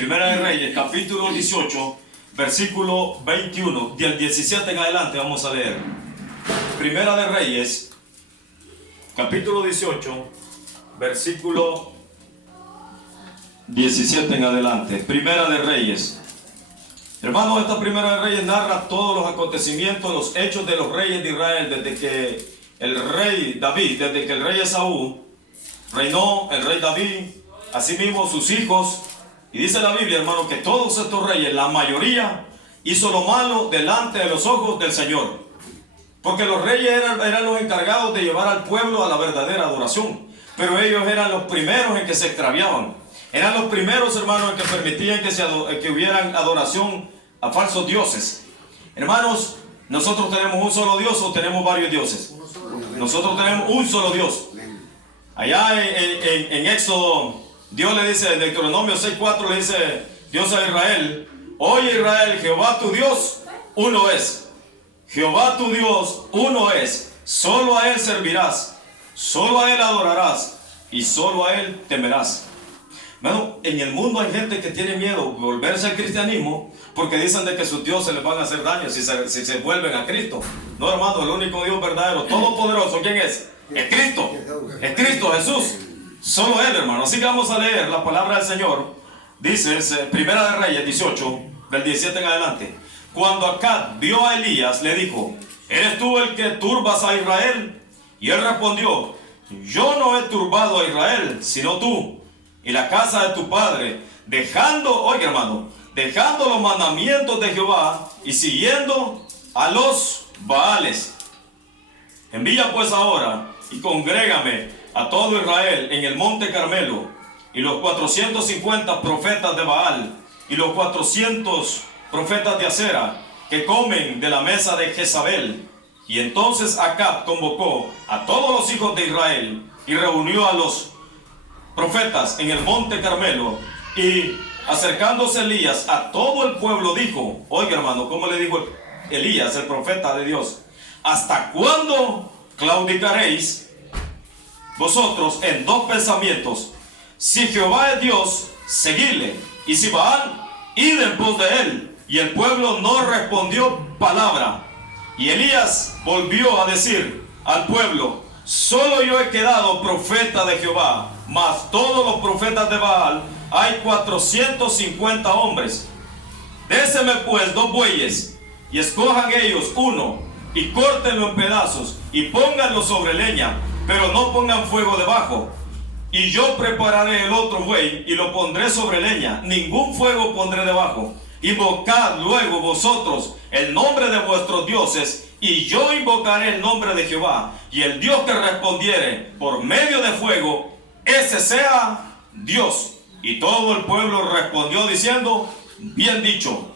Primera de Reyes, capítulo 18, versículo 21. Del 17 en adelante vamos a leer. Primera de Reyes, capítulo 18, versículo 17 en adelante. Primera de Reyes. Hermanos, esta Primera de Reyes narra todos los acontecimientos, los hechos de los reyes de Israel, desde que el rey David, desde que el rey Esaú reinó, el rey David, asimismo sus hijos. Y dice la Biblia, hermano, que todos estos reyes, la mayoría, hizo lo malo delante de los ojos del Señor. Porque los reyes eran los encargados de llevar al pueblo a la verdadera adoración. Pero ellos eran los primeros en que se extraviaban. Eran los primeros, hermanos, en que permitían que hubieran adoración a falsos dioses. Hermanos, nosotros tenemos un solo Dios o tenemos varios dioses. Nosotros tenemos un solo Dios. Allá en Éxodo, Dios le dice, en Deuteronomio 6:4 le dice Dios a Israel: oye Israel, Jehová tu Dios uno es. Jehová tu Dios uno es. Solo a Él servirás, solo a Él adorarás y solo a Él temerás. Bueno, en el mundo hay gente que tiene miedo de volverse al cristianismo porque dicen de que sus dioses les van a hacer daño si se vuelven a Cristo. No, hermano, el único Dios verdadero, todopoderoso, ¿quién es? Es Cristo. Es Cristo Jesús. Solo Él, hermano. Así que vamos a leer la palabra del Señor. Dice, Primera de Reyes 18, del 17 en adelante. Cuando Acab vio a Elías, le dijo: ¿eres tú el que turbas a Israel? Y él respondió: yo no he turbado a Israel, sino tú y la casa de tu padre, dejando los mandamientos de Jehová y siguiendo a los Baales. Envía pues ahora y congrégame a todo Israel en el monte Carmelo, y los 450 profetas de Baal y los 400 profetas de Acera que comen de la mesa de Jezabel. Y entonces Acab convocó a todos los hijos de Israel y reunió a los profetas en el monte Carmelo. Y acercándose Elías a todo el pueblo dijo: oiga, hermano, ¿cómo le dijo Elías, el profeta de Dios? ¿Hasta cuándo claudicaréis vosotros en dos pensamientos? Si Jehová es Dios, seguidle, y si Baal, id en pos de él. Y el pueblo no respondió palabra. Y Elías volvió a decir al pueblo: solo yo he quedado profeta de Jehová, mas todos los profetas de Baal hay 450 hombres. Déseme pues 2 bueyes, y escojan ellos uno, y córtenlo en pedazos, y pónganlo sobre leña, pero no pongan fuego debajo. Y yo prepararé el otro buey, y lo pondré sobre leña, ningún fuego pondré debajo. Invocad luego vosotros el nombre de vuestros dioses, y yo invocaré el nombre de Jehová, y el Dios que respondiere por medio de fuego, ese sea Dios. Y todo el pueblo respondió diciendo: bien dicho.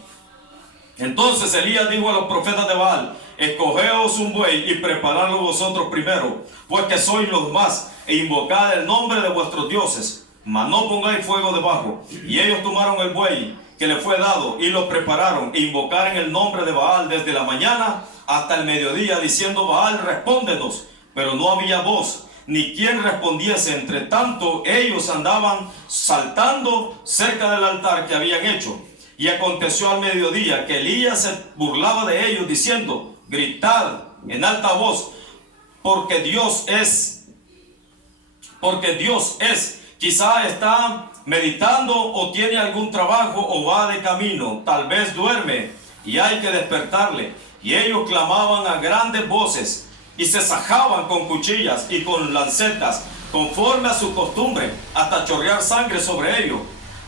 Entonces Elías dijo a los profetas de Baal: escogeos un buey y preparadlo vosotros primero, pues que sois los más, e invocad el nombre de vuestros dioses, mas no pongáis fuego debajo. Y ellos tomaron el buey que le fue dado y lo prepararon, e invocaron el nombre de Baal desde la mañana hasta el mediodía, diciendo: Baal, respóndenos. Pero no había voz, ni quien respondiese. Entre tanto ellos andaban saltando cerca del altar que habían hecho. Y aconteció al mediodía que Elías se burlaba de ellos, diciendo: gritad en alta voz, porque Dios es. Quizá está meditando, o tiene algún trabajo, o va de camino, tal vez duerme, y hay que despertarle. Y ellos clamaban a grandes voces, y se sajaban con cuchillas y con lancetas, conforme a su costumbre, hasta chorrear sangre sobre ellos.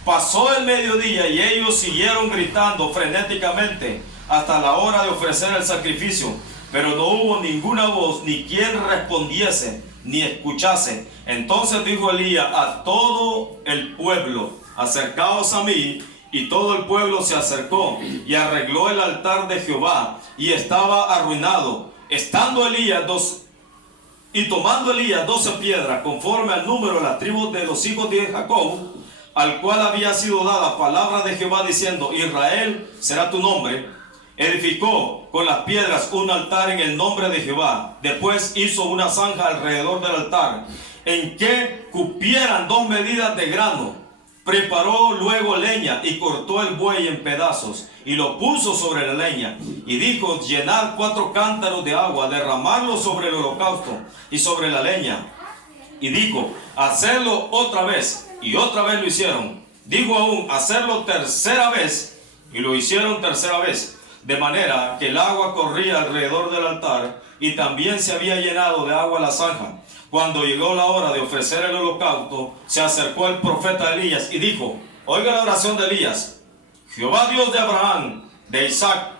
Pasó el mediodía, y ellos siguieron gritando frenéticamente hasta la hora de ofrecer el sacrificio. Pero no hubo ninguna voz, ni quien respondiese, ni escuchase. Entonces dijo Elías a todo el pueblo: acercaos a mí. Y todo el pueblo se acercó, y arregló el altar de Jehová, y estaba arruinado. Tomando Elías 12 piedras, conforme al número de las tribus de los hijos de Jacob, al cual había sido dada palabra de Jehová, diciendo: Israel será tu nombre, edificó con las piedras un altar en el nombre de Jehová. Después hizo una zanja alrededor del altar, en que cupieran 2 medidas de grano, Preparó luego leña y cortó el buey en pedazos y lo puso sobre la leña. Y dijo: llenad 4 cántaros de agua, derramarlo sobre el holocausto y sobre la leña. Y dijo: hacerlo otra vez. Y otra vez lo hicieron. Dijo aún: hacerlo tercera vez. Y lo hicieron tercera vez. De manera que el agua corría alrededor del altar, y también se había llenado de agua la zanja. Cuando llegó la hora de ofrecer el holocausto, se acercó el profeta Elías y dijo: oiga la oración de Elías. Jehová Dios de Abraham, de Isaac,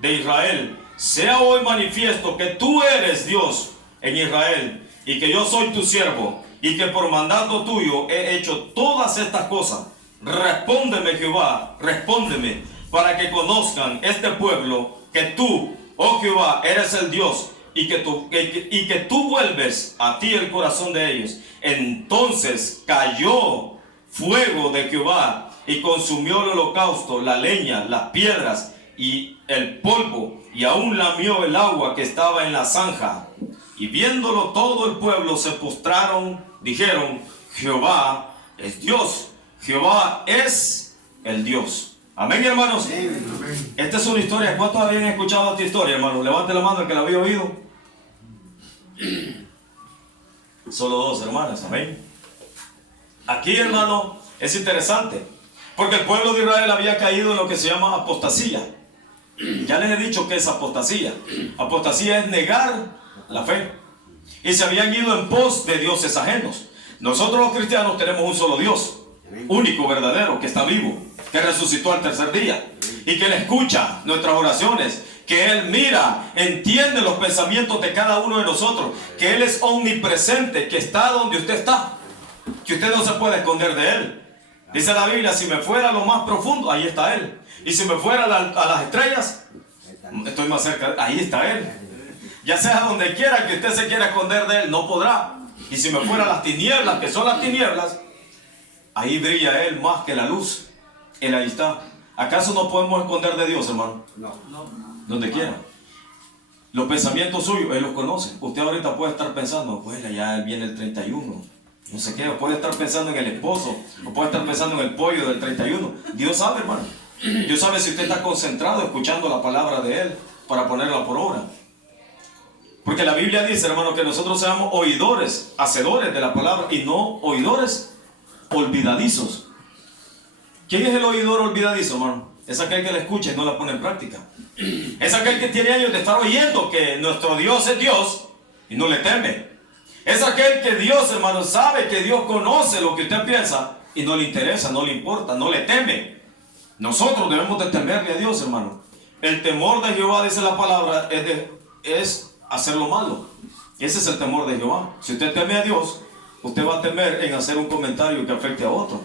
de Israel, sea hoy manifiesto que tú eres Dios en Israel, y que yo soy tu siervo, y que por mandato tuyo he hecho todas estas cosas. Respóndeme, Jehová, respóndeme, para que conozcan este pueblo que tú, oh Jehová, eres el Dios, y que tú vuelves a ti el corazón de ellos. Entonces cayó fuego de Jehová y consumió el holocausto, la leña, las piedras y el polvo, y aún lamió el agua que estaba en la zanja. Y viéndolo todo el pueblo se postraron, dijeron: Jehová es Dios, Jehová es el Dios. Amén, hermanos. Amén. Esta es una historia. ¿Cuántos habían escuchado esta historia, hermanos? Levante la mano el que la había oído. Solo 2 hermanas. Amén. Aquí, hermano, es interesante, porque el pueblo de Israel había caído en lo que se llama apostasía. Ya les he dicho que es apostasía. Apostasía es negar la fe. Y se habían ido en pos de dioses ajenos. Nosotros los cristianos tenemos un solo Dios, único, verdadero, que está vivo, que resucitó al tercer día, y que Él escucha nuestras oraciones, que Él mira, entiende los pensamientos de cada uno de nosotros, que Él es omnipresente, que está donde usted está, que usted no se puede esconder de Él. Dice la Biblia: si me fuera a lo más profundo, ahí está Él. Y si me fuera a las estrellas, estoy más cerca, ahí está Él. Ya sea donde quiera que usted se quiera esconder de Él, no podrá. Y si me fuera a las tinieblas, que son las tinieblas, ahí brilla Él más que la luz. Él ahí está. ¿Acaso no podemos esconder de Dios, hermano? No. Donde quiera. Los pensamientos suyos, Él los conoce. Usted ahorita puede estar pensando: pues ya viene el 31. No sé qué. O puede estar pensando en el esposo. O puede estar pensando en el pollo del 31. Dios sabe, hermano. Dios sabe si usted está concentrado escuchando la palabra de Él para ponerla por obra. Porque la Biblia dice, hermano, que nosotros seamos oidores, hacedores de la palabra, y no oidores olvidadizos. ¿Quién es el oidor olvidadizo, hermano? Es aquel que la escucha y no la pone en práctica. Es aquel que tiene años de estar oyendo que nuestro Dios es Dios y no le teme. Es aquel que Dios, hermano, sabe que Dios conoce lo que usted piensa y no le interesa, no le importa, no le teme. Nosotros debemos de temerle a Dios, hermano. El temor de Jehová, dice la palabra, es hacer lo malo. Ese es el temor de Jehová. Si usted teme a Dios, usted va a temer en hacer un comentario que afecte a otro.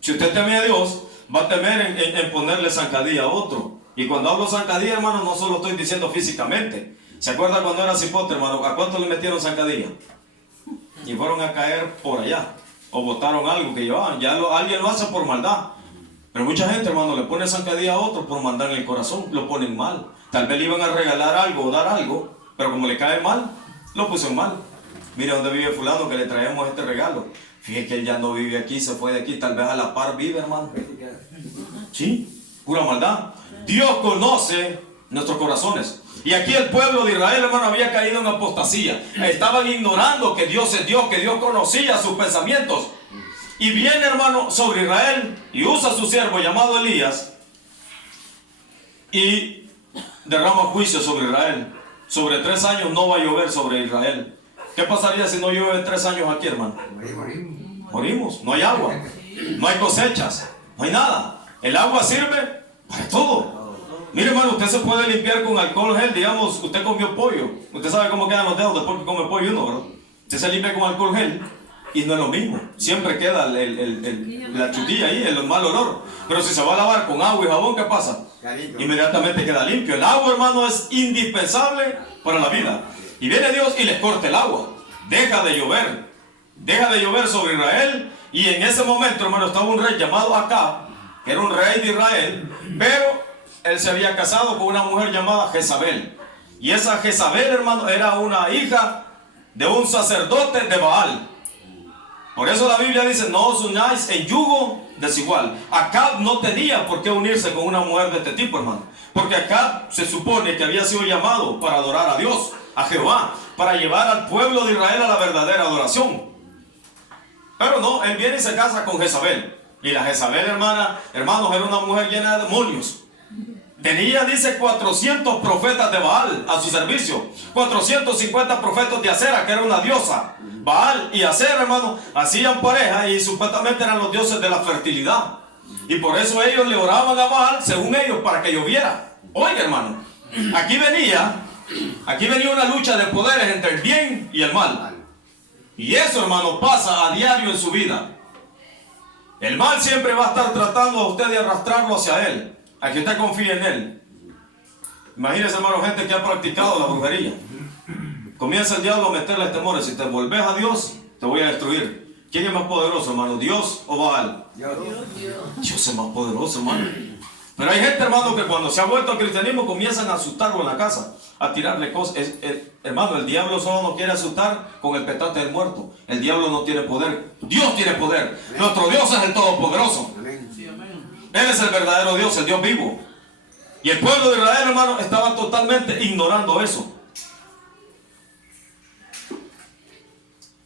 Si usted teme a Dios, va a temer en ponerle zancadilla a otro. Y cuando hablo zancadilla, hermano, no solo estoy diciendo físicamente. ¿Se acuerda cuando era cipote, hermano? ¿A cuánto le metieron zancadilla? Y fueron a caer por allá. O botaron algo que llevaban. Alguien lo hace por maldad. Pero mucha gente, hermano, le pone zancadilla a otro por mandar en el corazón. Lo ponen mal. Tal vez le iban a regalar algo o dar algo, pero como le cae mal, lo puso mal. Mire dónde vive fulano, que le traemos este regalo. Fíjese que él ya no vive aquí, se fue de aquí. Tal vez a la par vive, hermano. Sí, pura maldad. Dios conoce nuestros corazones. Y aquí el pueblo de Israel, hermano, había caído en apostasía. Estaban ignorando que Dios es Dios, que Dios conocía sus pensamientos. Y viene, hermano, sobre Israel y usa a su siervo llamado Elías y derrama juicio sobre Israel. Sobre 3 años no va a llover sobre Israel. ¿Qué pasaría si no llueve 3 años aquí, hermano? Morimos. No hay agua, no hay cosechas, no hay nada. El agua sirve para todo. Mire, hermano, usted se puede limpiar con alcohol gel. Digamos, usted comió pollo. Usted sabe cómo quedan los dedos después que come pollo uno, ¿verdad? Usted se limpia con alcohol gel y no es lo mismo. Siempre queda la chutilla ahí, el mal olor. Pero si se va a lavar con agua y jabón, ¿qué pasa? Inmediatamente queda limpio. El agua, hermano, es indispensable para la vida. Y viene Dios y les corta el agua. Deja de llover. Deja de llover sobre Israel. Y en ese momento, hermano, estaba un rey llamado Acab, que era un rey de Israel, pero él se había casado con una mujer llamada Jezabel. Y esa Jezabel, hermano, era una hija de un sacerdote de Baal. Por eso la Biblia dice, no os unáis en yugo desigual. Acab no tenía por qué unirse con una mujer de este tipo, hermano. Porque Acab se supone que había sido llamado para adorar a Dios, a Jehová, para llevar al pueblo de Israel a la verdadera adoración. Pero no, él viene y se casa con Jezabel. Y la Jezabel, hermanos, era una mujer llena de demonios. Tenía, dice, 400 profetas de Baal a su servicio. 450 profetas de Acera, que era una diosa. Baal y Acera, hermano, hacían pareja y supuestamente eran los dioses de la fertilidad. Y por eso ellos le oraban a Baal, según ellos, para que lloviera. Oiga, hermano, aquí venía una lucha de poderes entre el bien y el mal. Y eso, hermano, pasa a diario en su vida. El mal siempre va a estar tratando a usted de arrastrarlo hacia él, a que usted confíe en él. Imagínese, hermano, gente que ha practicado la brujería. Comienza el diablo a meterle temores. Si te volvés a Dios, te voy a destruir. ¿Quién es más poderoso, hermano? ¿Dios o Baal? Dios es más poderoso, hermano. Pero hay gente, hermano, que cuando se ha vuelto al cristianismo comienzan a asustarlo en la casa, a tirarle cosas. Hermano, el diablo solo nos quiere asustar con el petate del muerto. El diablo no tiene poder. Dios tiene poder. Nuestro Dios es el Todopoderoso. Él es el verdadero Dios, el Dios vivo. Y el pueblo de Israel, hermano, estaba totalmente ignorando eso.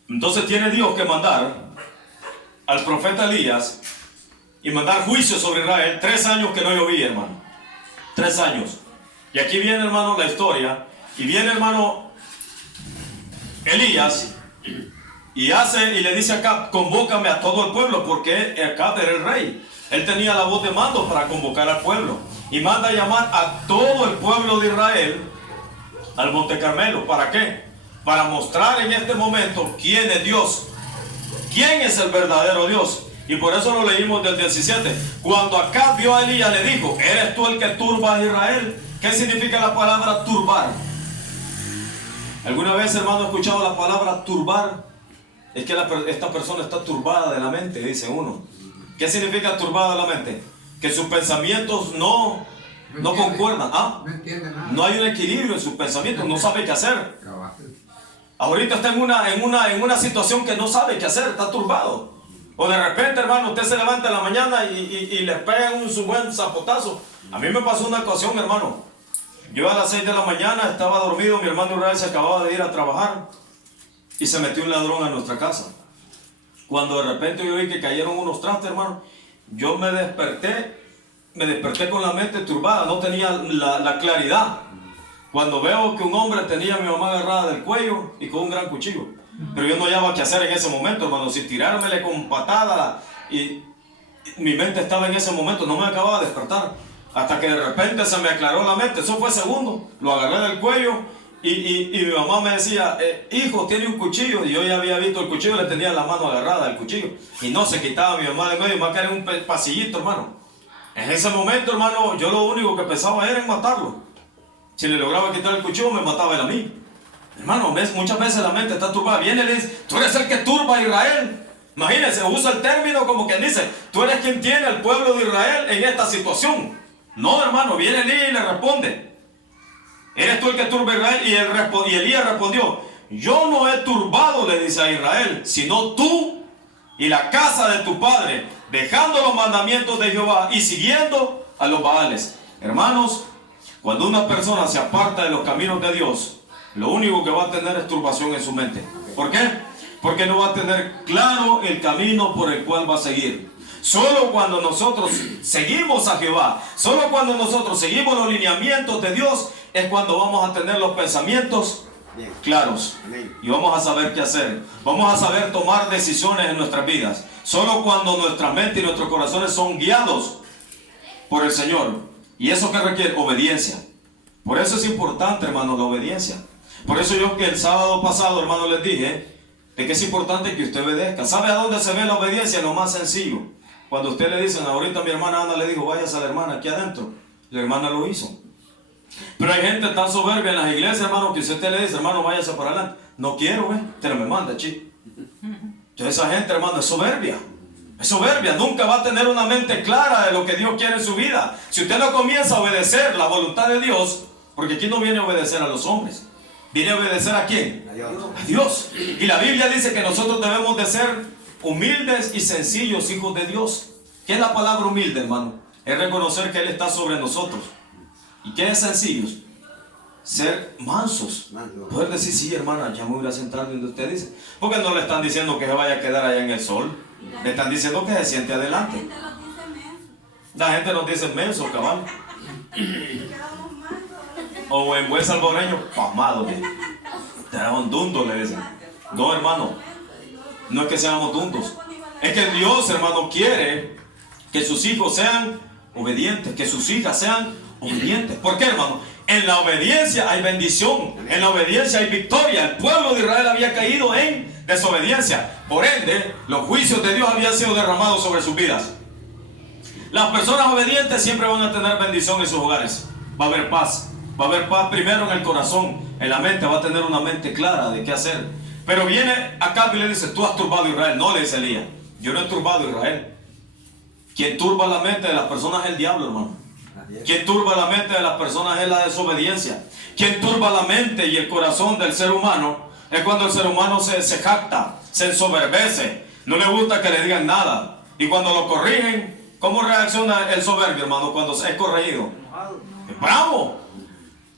Entonces tiene Dios que mandar al profeta Elías y mandar juicio sobre Israel. 3 años que no llovía, hermano. 3 años. Y aquí viene, hermano, la historia. Y viene, hermano, Elías y le dice a Acab, convócame a todo el pueblo, porque Acab era el rey. Él tenía la voz de mando para convocar al pueblo. Y manda a llamar a todo el pueblo de Israel al Monte Carmelo. ¿Para qué? Para mostrar en este momento quién es Dios. ¿Quién es el verdadero Dios? Y por eso lo leímos del 17. Cuando Acab vio a Elías, le dijo, ¿eres tú el que turba a Israel? ¿Qué significa la palabra turbar? ¿Alguna vez, hermano, ha escuchado la palabra turbar? Es que esta persona está turbada de la mente, dice uno. ¿Qué significa turbada de la mente? Que sus pensamientos no concuerdan. No entiende nada. No hay un equilibrio en sus pensamientos, no sabe qué hacer. Ahorita está en una situación que no sabe qué hacer, está turbado. O de repente, hermano, usted se levanta en la mañana y le pegan su buen zapotazo. A mí me pasó una ocasión, hermano. Yo a las 6 de la mañana estaba dormido, mi hermano Israel se acababa de ir a trabajar y se metió un ladrón a nuestra casa. Cuando de repente yo vi que cayeron unos trastes, hermano, yo me desperté con la mente turbada, no tenía la claridad. Cuando veo que un hombre tenía a mi mamá agarrada del cuello y con un gran cuchillo. Pero yo no hallaba qué hacer en ese momento, hermano. Si tirármele con patada, y mi mente estaba en ese momento, no me acababa de despertar. Hasta que de repente se me aclaró la mente. Eso fue segundo. Lo agarré del cuello y mi mamá me decía, hijo, tiene un cuchillo. Y yo ya había visto el cuchillo, le tenía la mano agarrada del cuchillo. Y no se quitaba mi mamá de medio, más que era un pasillito, hermano. En ese momento, hermano, yo lo único que pensaba era en matarlo. Si le lograba quitar el cuchillo, me mataba él a mí. Hermano, muchas veces la mente está turbada. Viene y le dice, tú eres el que turba a Israel. Imagínense, usa el término como quien dice, tú eres quien tiene al pueblo de Israel en esta situación. No, hermano, viene Elías y le responde, ¿eres tú el que turba a Israel? Y Elías respondió, yo no he turbado, le dice a Israel, sino tú y la casa de tu padre, dejando los mandamientos de Jehová y siguiendo a los Baales. Hermanos, cuando una persona se aparta de los caminos de Dios, lo único que va a tener es turbación en su mente. ¿Por qué? Porque no va a tener claro el camino por el cual va a seguir. Solo cuando nosotros seguimos a Jehová, solo cuando nosotros seguimos los lineamientos de Dios, es cuando vamos a tener los pensamientos claros. Y vamos a saber qué hacer. Vamos a saber tomar decisiones en nuestras vidas. Solo cuando nuestra mente y nuestros corazones son guiados por el Señor. ¿Y eso qué requiere? Obediencia. Por eso es importante, hermano, la obediencia. Por eso yo que el sábado pasado, hermano, les dije de que es importante que usted obedezca. ¿Sabe a dónde se ve la obediencia? Lo más sencillo. Cuando usted le dicen, ahorita mi hermana Ana le dijo, váyase a la hermana aquí adentro. La hermana lo hizo. Pero hay gente tan soberbia en las iglesias, hermano, que usted le dice, hermano, váyase para adelante. No quiero, usted no me manda, chico. Entonces esa gente, hermano, es soberbia. Es soberbia, nunca va a tener una mente clara de lo que Dios quiere en su vida. Si usted no comienza a obedecer la voluntad de Dios, porque aquí no viene a obedecer a los hombres, viene a obedecer ¿a quién? A Dios. Y la Biblia dice que nosotros debemos de ser humildes y sencillos hijos de Dios. ¿Qué es la palabra humilde, hermano? Es reconocer que Él está sobre nosotros. ¿Y qué es sencillos? Ser mansos. Poder decir, sí, hermana, ya me voy a sentar donde usted dice. Porque no le están diciendo que se vaya a quedar allá en el sol. Le están diciendo que se siente adelante. La gente nos dice menso, cabal. O en buen salvadoreño, pasmado. Tenemos dundos, le dicen. No, hermano. No es que seamos dundos. Es que Dios, hermano, quiere que sus hijos sean obedientes. Que sus hijas sean obedientes. ¿Por qué, hermano? En la obediencia hay bendición. En la obediencia hay victoria. El pueblo de Israel había caído en desobediencia. Por ende, los juicios de Dios habían sido derramados sobre sus vidas. Las personas obedientes siempre van a tener bendición en sus hogares. Va a haber paz. Va a haber paz primero en el corazón. En la mente va a tener una mente clara de qué hacer. Pero viene acá y le dice, tú has turbado a Israel. No, le dice Elías, yo no he turbado a Israel. Quien turba la mente de las personas es el diablo, hermano. Quien turba la mente de las personas es la desobediencia. Quien turba la mente y el corazón del ser humano es cuando el ser humano se jacta, se ensoberbece, no le gusta que le digan nada. Y cuando lo corrigen, ¿cómo reacciona el soberbio, hermano, cuando es corregido? Es bravo.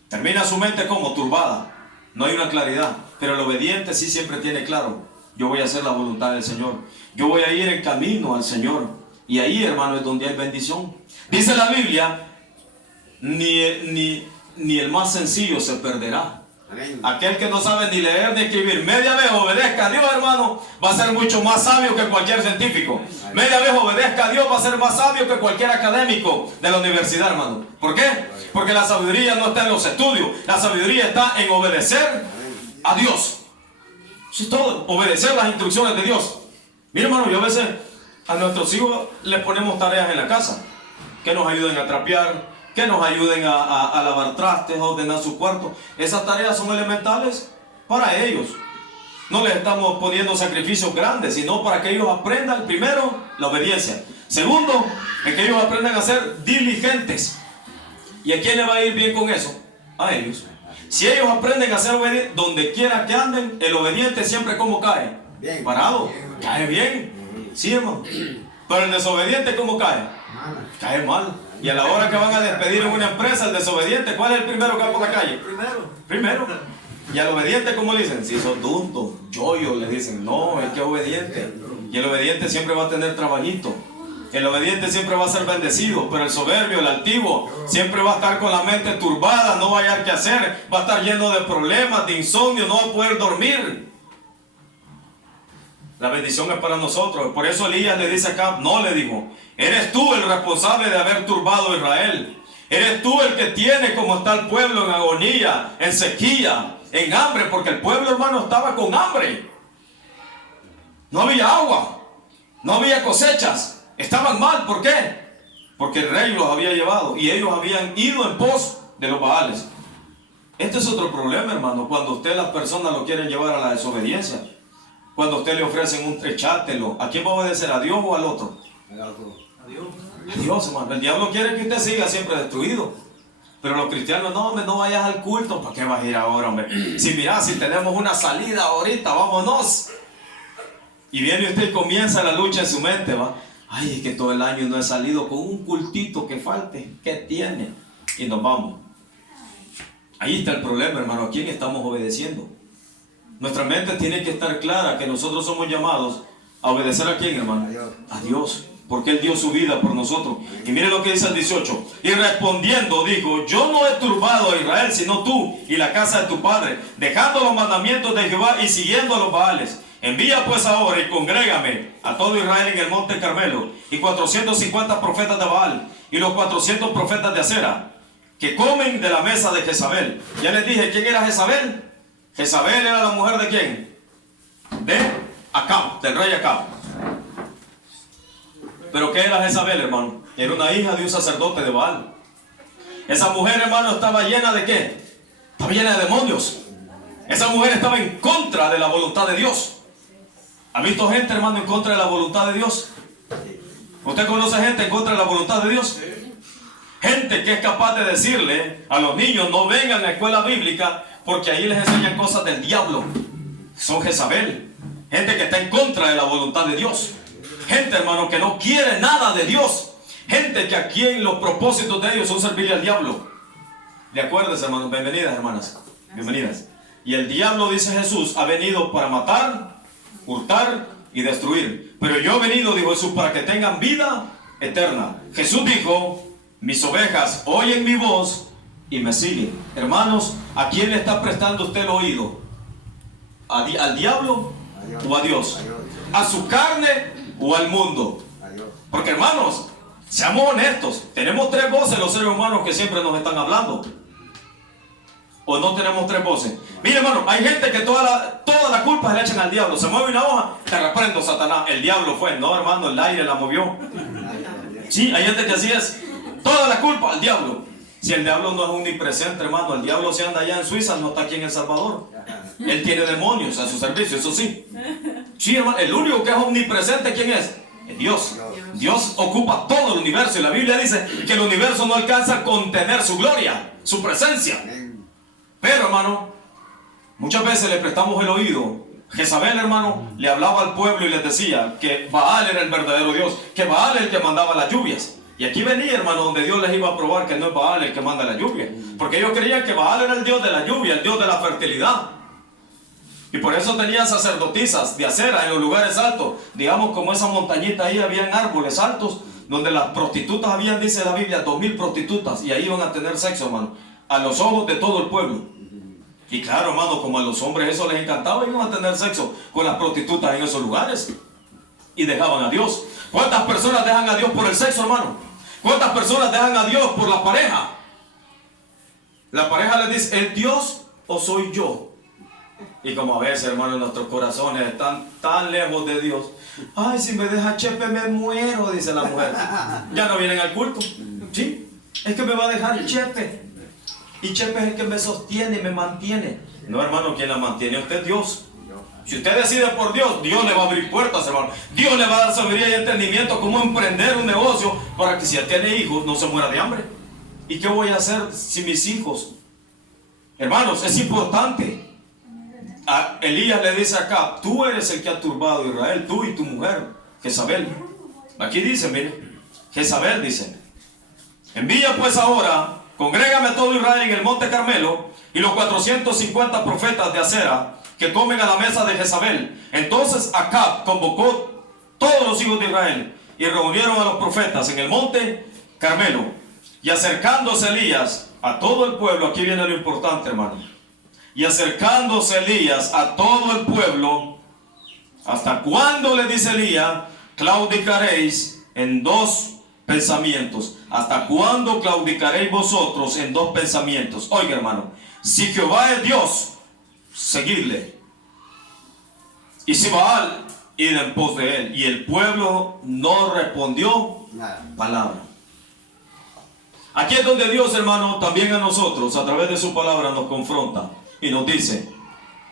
Termina su mente como turbada. No hay una claridad. Pero el obediente sí siempre tiene claro, yo voy a hacer la voluntad del Señor. Yo voy a ir en camino al Señor. Y ahí, hermano, es donde hay bendición. Dice la Biblia, ni el más sencillo se perderá. Aquel que no sabe ni leer ni escribir, media vez obedezca a Dios, hermano, va a ser mucho más sabio que cualquier científico. Media vez obedezca a Dios, va a ser más sabio que cualquier académico de la universidad, hermano. ¿Por qué? Porque la sabiduría no está en los estudios. La sabiduría está en obedecer a Dios. Eso es todo, obedecer las instrucciones de Dios. Mira, hermano, yo a veces a nuestros hijos les ponemos tareas en la casa que nos ayuden a trapear, que nos ayuden a lavar trastes, a ordenar su cuarto. Esas tareas son elementales para ellos. No les estamos poniendo sacrificios grandes, sino para que ellos aprendan, primero, la obediencia. Segundo, que ellos aprendan a ser diligentes. ¿Y a quién le va a ir bien con eso? A ellos. Si ellos aprenden a ser obedientes, donde quiera que anden, el obediente siempre ¿cómo cae? Bien. Parado. Bien. Cae bien. Sí, hermano. Pero el desobediente ¿cómo cae? Cae mal. Y a la hora que van a despedir en una empresa, el desobediente, ¿cuál es el primero que va por la calle? Primero. Y al obediente, ¿cómo le dicen? Si sos tonto, yoyo, le dicen. No, es que es obediente. Y el obediente siempre va a tener trabajito. El obediente siempre va a ser bendecido. Pero el soberbio, el altivo, siempre va a estar con la mente turbada, no va a hallar qué hacer, va a estar lleno de problemas, de insomnio, no va a poder dormir. La bendición es para nosotros. Por eso Elías le dice acá, no, le dijo, eres tú el responsable de haber turbado a Israel. Eres tú el que tiene como está el pueblo en agonía, en sequía, en hambre, porque el pueblo, hermano, estaba con hambre. No había agua, no había cosechas, estaban mal. ¿Por qué? Porque el rey los había llevado y ellos habían ido en pos de los Baales. Este es otro problema, hermano, cuando usted, las personas lo quieren llevar a la desobediencia. Cuando a usted le ofrecen un echátelo, ¿a quién va a obedecer? ¿A Dios o al otro? A Dios, hermano. El diablo quiere que usted siga siempre destruido. Pero los cristianos, no, hombre, no vayas al culto. ¿Para qué vas a ir ahora, hombre? Si mira, si tenemos una salida ahorita, vámonos. Y viene usted y comienza la lucha en su mente, ¿va? Ay, es que todo el año no he salido con un cultito que falte. ¿Qué tiene? Y nos vamos. Ahí está el problema, hermano. ¿A quién estamos obedeciendo? Nuestra mente tiene que estar clara que nosotros somos llamados a obedecer a quién, hermano. A Dios. Porque Él dio su vida por nosotros. Y mire lo que dice el 18. Y respondiendo dijo, yo no he turbado a Israel, sino tú y la casa de tu padre, dejando los mandamientos de Jehová y siguiendo a los Baales. Envía pues ahora y congrégame a todo Israel en el monte Carmelo, y 450 profetas de Baal, y los 400 profetas de Acera, que comen de la mesa de Jezabel. Ya les dije, ¿quién era Jezabel? Jezabel era la mujer de ¿quién? De Acab, del rey Acab. ¿Pero qué era Jezabel, hermano? Era una hija de un sacerdote de Baal. Esa mujer, hermano, estaba llena de ¿qué? Estaba llena de demonios. Esa mujer estaba en contra de la voluntad de Dios. ¿Ha visto gente, hermano, en contra de la voluntad de Dios? ¿Usted conoce gente en contra de la voluntad de Dios? Gente que es capaz de decirle a los niños, no vengan a la escuela bíblica porque ahí les enseñan cosas del diablo. Son Jezabel. Gente que está en contra de la voluntad de Dios. Gente, hermano, que no quiere nada de Dios. Gente que aquí en los propósitos de ellos son servirle al diablo. ¿De acuerdo, hermanos? Bienvenidas, hermanas. Bienvenidas. Y el diablo, dice Jesús, ha venido para matar, hurtar y destruir. Pero yo he venido, dijo Jesús, para que tengan vida eterna. Jesús dijo, mis ovejas oyen mi voz y me siguen. Hermanos, ¿a quién le está prestando usted el oído? ¿Al diablo o a Dios? ¿A su carne o al mundo? Porque, hermanos, seamos honestos. Tenemos tres voces los seres humanos que siempre nos están hablando. ¿O no tenemos tres voces? Mire, hermano, hay gente que toda la culpa se le echan al diablo. Se mueve una hoja, te reprendo, Satanás. El diablo fue. No, hermano, el aire la movió. Sí, hay gente que así es. Toda la culpa al diablo. Si el diablo no es omnipresente, hermano, el diablo se anda allá en Suiza, no está aquí en El Salvador. Él tiene demonios a su servicio, eso sí. Sí, hermano, el único que es omnipresente, ¿quién es? Es Dios. Dios ocupa todo el universo y la Biblia dice que el universo no alcanza a contener su gloria, su presencia. Pero, hermano, muchas veces le prestamos el oído. Jezabel, hermano, le hablaba al pueblo y les decía que Baal era el verdadero Dios, que Baal es el que mandaba las lluvias. Y aquí venía, hermano, donde Dios les iba a probar que no es Baal el que manda la lluvia. Porque ellos creían que Baal era el Dios de la lluvia, el Dios de la fertilidad. Y por eso tenían sacerdotisas de acera en los lugares altos. Digamos, como esa montañita ahí, habían árboles altos, donde las prostitutas habían, dice la Biblia, 2000 prostitutas. Y ahí iban a tener sexo, hermano, a los ojos de todo el pueblo. Y claro, hermano, como a los hombres eso les encantaba, iban a tener sexo con las prostitutas en esos lugares. Y dejaban a Dios. ¿Cuántas personas dejan a Dios por el sexo, hermano? ¿Cuántas personas dejan a Dios por la pareja? La pareja les dice, ¿es Dios o soy yo? Y como a veces, hermano, nuestros corazones están tan lejos de Dios. Ay, si me deja Chepe me muero, dice la mujer. Ya no vienen al culto. ¿Sí? Es que me va a dejar Chepe. Y Chepe es el que me sostiene, me mantiene. No, hermano, quien la mantiene usted es Dios. Si usted decide por Dios, Dios le va a abrir puertas, hermano. Dios le va a dar sabiduría y entendimiento cómo emprender un negocio para que si él tiene hijos no se muera de hambre. ¿Y qué voy a hacer si mis hijos? Hermanos, es importante. A Elías le dice acá, tú eres el que ha turbado a Israel, tú y tu mujer, Jezabel. Aquí dice, mire, Jezabel dice, envía pues ahora, congrégame a todo Israel en el monte Carmelo y los 450 profetas de Acera que comen a la mesa de Jezabel. Entonces Acab convocó todos los hijos de Israel y reunieron a los profetas en el monte Carmelo. Y acercándose Elías a todo el pueblo, aquí viene lo importante, hermano. Y acercándose Elías a todo el pueblo, ¿hasta cuándo, le dice Elías, claudicaréis en dos pensamientos? ¿Hasta cuándo claudicaréis vosotros en dos pensamientos? Oiga, hermano, si Jehová es Dios, seguidle. Y si Baal, id en pos de él. Y el pueblo no respondió palabra. Aquí es donde Dios, hermano, también a nosotros, a través de su palabra, nos confronta y nos dice,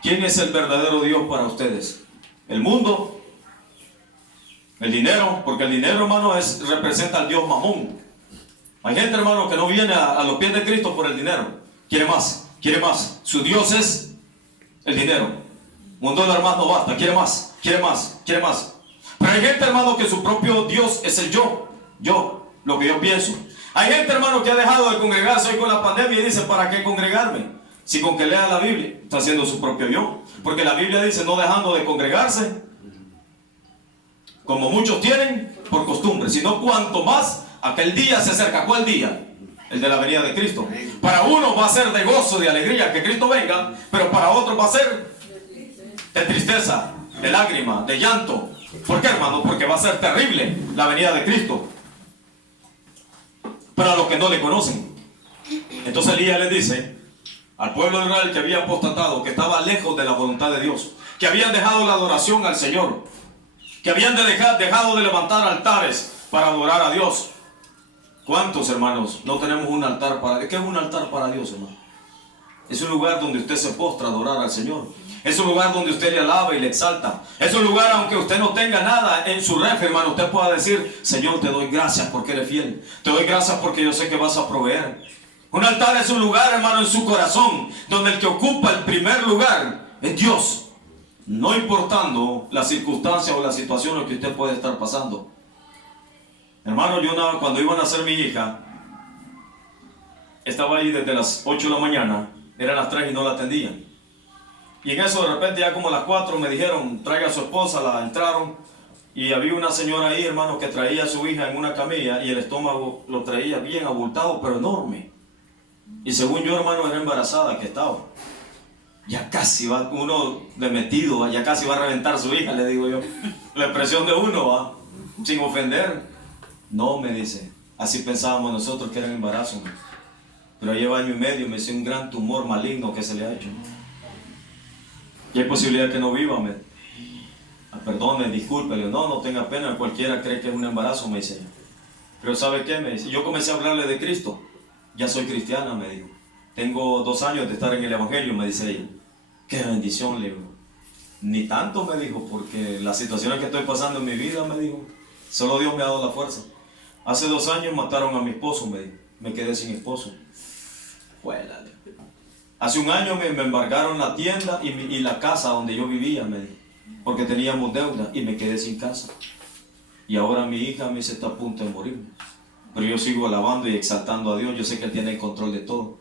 ¿quién es el verdadero Dios para ustedes? ¿El mundo? ¿El dinero? Porque el dinero, hermano, representa al Dios Mamón. Hay gente, hermano, que no viene a los pies de Cristo por el dinero. Quiere más, quiere más. Su Dios es el dinero. Un dólar más no basta, quiere más, quiere más, quiere más. Pero hay gente, hermano, que su propio Dios es el yo, lo que yo pienso. Hay gente, hermano, que ha dejado de congregarse hoy con la pandemia y dice, ¿para qué congregarme? Si con que lea la Biblia, está haciendo su propio yo. Porque la Biblia dice, no dejando de congregarse, como muchos tienen por costumbre, sino cuanto más aquel día se acerca. ¿Cuál día? El de la venida de Cristo. Para uno va a ser de gozo, de alegría que Cristo venga, pero para otro va a ser de tristeza, de lágrima, de llanto. ¿Por qué, hermano? Porque va a ser terrible la venida de Cristo para los que no le conocen. Entonces Elías le dice al pueblo de Israel que había apostatado, que estaba lejos de la voluntad de Dios, que habían dejado la adoración al Señor, que habían dejado de levantar altares para adorar a Dios. ¿Cuántos, hermanos, no tenemos un altar para... ¿Qué es un altar para Dios, hermano? Es un lugar donde usted se postra a adorar al Señor. Es un lugar donde usted le alaba y le exalta. Es un lugar, aunque usted no tenga nada en su refri, hermano, usted pueda decir, Señor, te doy gracias porque eres fiel. Te doy gracias porque yo sé que vas a proveer. Un altar es un lugar, hermano, en su corazón, donde el que ocupa el primer lugar es Dios. No importando las circunstancias o las situaciones que usted puede estar pasando. Hermano, cuando iba a nacer mi hija, estaba ahí desde las 8 de la mañana, eran las 3 y no la atendían. Y en eso de repente ya como a las 4 me dijeron, traiga a su esposa, la entraron. Y había una señora ahí, hermano, que traía a su hija en una camilla y el estómago lo traía bien abultado, pero enorme. Y según yo, hermano, era embarazada que estaba. Ya casi va uno de metido, ya casi va a reventar su hija, le digo yo. La expresión de uno, va, sin ofender. No, me dice, así pensábamos nosotros que era un embarazo. Pero lleva 1 año y medio, me dice, un gran tumor maligno que se le ha hecho. Y hay posibilidad que no viva, perdone, disculpe, no tenga pena, cualquiera cree que es un embarazo, me dice ella. Pero ¿sabe qué? Me dice, yo comencé a hablarle de Cristo, ya soy cristiana, me dijo. Tengo 2 años de estar en el Evangelio, me dice ella. Qué bendición, le digo. Ni tanto, me dijo, porque las situaciones que estoy pasando en mi vida, me dijo, solo Dios me ha dado la fuerza. Hace 2 años mataron a mi esposo, me dijo, me quedé sin esposo. Fuérale. Hace 1 año me embargaron la tienda y la casa donde yo vivía, me dijo, porque teníamos deuda y me quedé sin casa. Y ahora mi hija me dice, está a punto de morir. Pero yo sigo alabando y exaltando a Dios, yo sé que Él tiene el control de todo.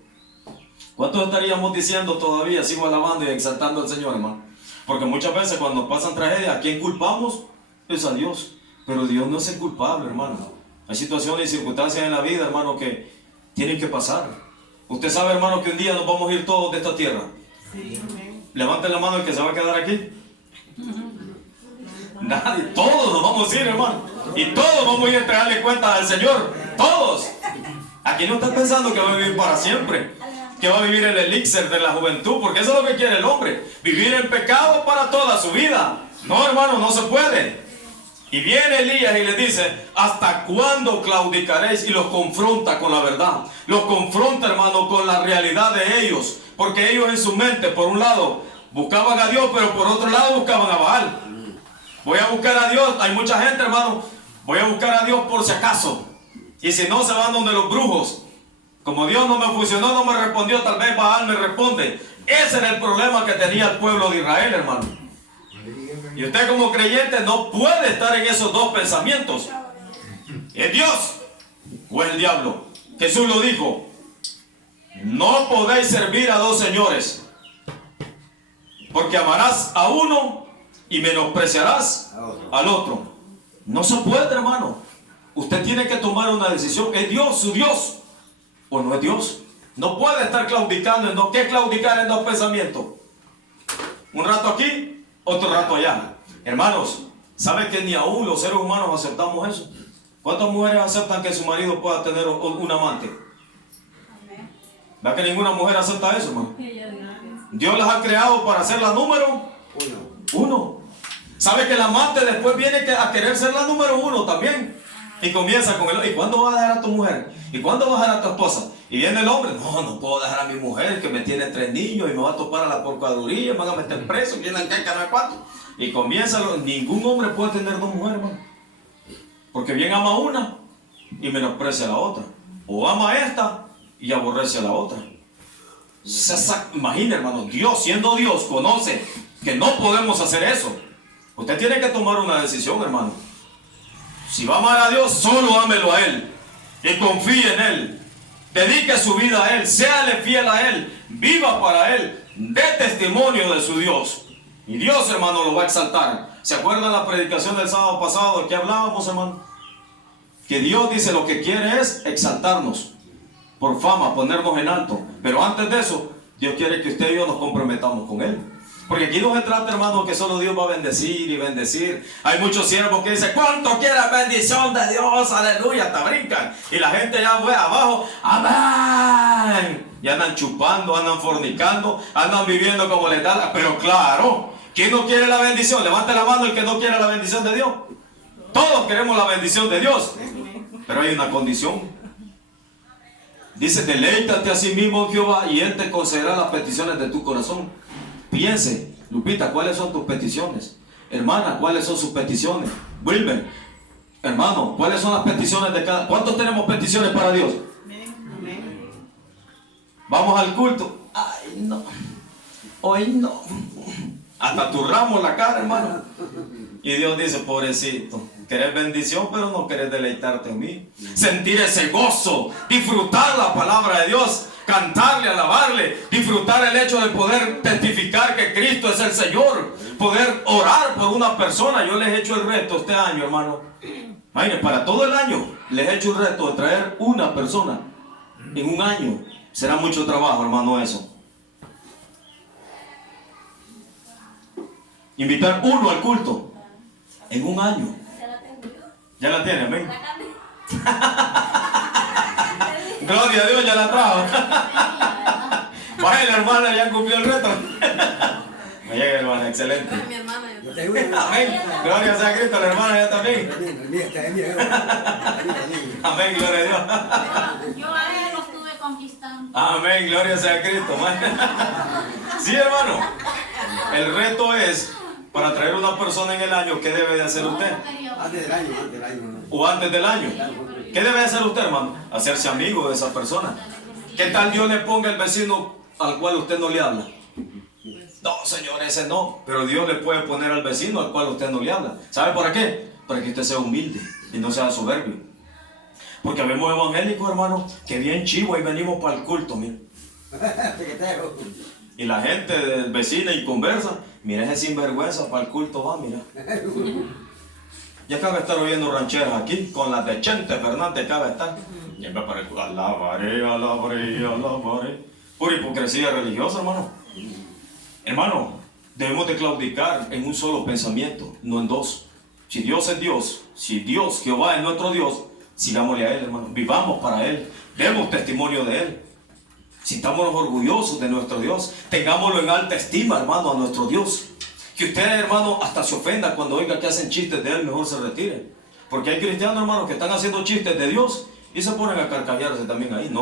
¿Cuántos estaríamos diciendo todavía, sigo alabando y exaltando al Señor, hermano? Porque muchas veces cuando nos pasan tragedias, ¿a quién culpamos? Es a Dios. Pero Dios no es el culpable, hermano. Hay situaciones y circunstancias en la vida, hermano, que tienen que pasar. Usted sabe, hermano, que un día nos vamos a ir todos de esta tierra. Sí. Levanten la mano el que se va a quedar aquí. Nadie, todos nos vamos a ir, hermano. Y todos vamos a ir a entregarle cuenta al Señor. Todos. Aquí no está pensando que va a vivir para siempre, que va a vivir el elixir de la juventud, porque eso es lo que quiere el hombre, vivir en pecado para toda su vida. No, hermano, no se puede. Y viene Elías y les dice, ¿hasta cuándo claudicaréis? Y los confronta con la verdad. Los confronta, hermano, con la realidad de ellos. Porque ellos en su mente, por un lado, buscaban a Dios, pero por otro lado buscaban a Baal. Voy a buscar a Dios. Hay mucha gente, hermano, voy a buscar a Dios por si acaso. Y si no, se van donde los brujos. Como Dios no me funcionó, no me respondió, tal vez Baal me responde. Ese era el problema que tenía el pueblo de Israel, hermano. Y usted como creyente no puede estar en esos dos pensamientos. ¿Es Dios o es el diablo? Jesús lo dijo. No podéis servir a 2 señores. Porque amarás a uno y menospreciarás al otro. No se puede, hermano. Usted tiene que tomar una decisión. ¿Es Dios su Dios o no es Dios? No puede estar claudicando en dos. ¿Qué es claudicar en 2 pensamientos? Un rato aquí, otro rato allá. Hermanos, ¿sabe que ni aún los seres humanos aceptamos eso? ¿Cuántas mujeres aceptan que su marido pueda tener un amante? ¿Verdad que ninguna mujer acepta eso, hermano? Dios las ha creado para ser la número 1. ¿Sabe que el amante después viene a querer ser la número 1 también? Y comienza con el, ¿y cuándo vas a dejar a tu mujer? ¿Y cuándo vas a dejar a tu esposa? Y viene el hombre, no puedo dejar a mi mujer que me tiene 3 niños y me va a topar a la porcaduría, me van a meter preso, vienen que no hay 4. Y comienza, ningún hombre puede tener 2 mujeres, hermano. Porque bien ama una y menosprecia a la otra. O ama a esta y aborrece a la otra. Imagina, hermano, Dios, siendo Dios, conoce que no podemos hacer eso. Usted tiene que tomar una decisión, hermano. Si va a amar a Dios, solo ámelo a Él. Y confíe en Él. Dedique su vida a Él. Séale fiel a Él. Viva para Él. Dé testimonio de su Dios. Y Dios, hermano, lo va a exaltar. ¿Se acuerdan la predicación del sábado pasado de que hablábamos, hermano? Que Dios dice lo que quiere es exaltarnos. Por fama, ponernos en alto. Pero antes de eso, Dios quiere que usted y yo nos comprometamos con Él. Porque aquí no se trata, hermano, que solo Dios va a bendecir y bendecir. Hay muchos siervos que dicen, ¿cuánto quiere bendición de Dios? Aleluya, hasta brincan. Y la gente ya ve abajo, amén. Y andan chupando, andan fornicando, andan viviendo como les da la... Pero claro, ¿quién no quiere la bendición? Levante la mano el que no quiere la bendición de Dios. Todos queremos la bendición de Dios. Pero hay una condición. Dice, deleítate a sí mismo, Jehová, y Él te concederá las peticiones de tu corazón. Piense, Lupita, ¿cuáles son tus peticiones? Hermana, ¿cuáles son sus peticiones? Wilmer, hermano, ¿cuáles son las peticiones de cada? ¿Cuántos tenemos peticiones para Dios? Vamos al culto. Ay, no. Hoy no. Hasta tu ramo en la cara, hermano. Y Dios dice, pobrecito, querés bendición, pero no querés deleitarte en mí. Sentir ese gozo, disfrutar la palabra de Dios, cantarle, alabarle, disfrutar el hecho de poder testificar que Cristo es el Señor, poder orar por una persona. Yo les he hecho el reto este año, hermano. Imagínense, para todo el año les he hecho el reto de traer una persona en un año. Será mucho trabajo, hermano, eso. Invitar uno al culto en un año. Ya la tiene, amén. Gloria a Dios, ya la trajo. Vaya, la hermana ya cumplió el reto. Me llega, hermana, excelente. Mi hermana, Amén. Gloria sea a Cristo, la hermana ya también. Amén, gloria a Dios. Yo a él lo estuve conquistando. Amén, gloria sea a Cristo. Sí, hermano. El reto es, para traer una persona en el año, ¿qué debe de hacer usted? Antes del año. O antes del año. ¿Qué debe de hacer usted, hermano? Hacerse amigo de esa persona. ¿Qué tal Dios le ponga el vecino al cual usted no le habla? No, señor, ese no. Pero Dios le puede poner al vecino al cual usted no le habla. ¿Sabe para qué? Para que usted sea humilde y no sea soberbio. Porque vemos evangélicos, hermano, que bien chivo, ahí venimos para el culto, mira. Y la gente del vecino y conversa, mira ese sinvergüenza para el culto va, mira. Ya acaba de estar oyendo rancheras aquí, con las de Chente Fernández acaba de estar. Y él va para el culto, alabaré. Pura hipocresía religiosa, hermano. Hermano, debemos de claudicar en un solo pensamiento, no en dos. Si Dios es Dios, si Dios, Jehová es nuestro Dios, sigámosle a Él, hermano. Vivamos para Él, demos testimonio de Él. Sintámonos orgullosos de nuestro Dios. Tengámoslo en alta estima, hermano, a nuestro Dios. Que usted, hermano, hasta se ofenda cuando oiga que hacen chistes de Él, mejor se retire. Porque hay cristianos, hermanos, que están haciendo chistes de Dios y se ponen a carcajearse también ahí, ¿no?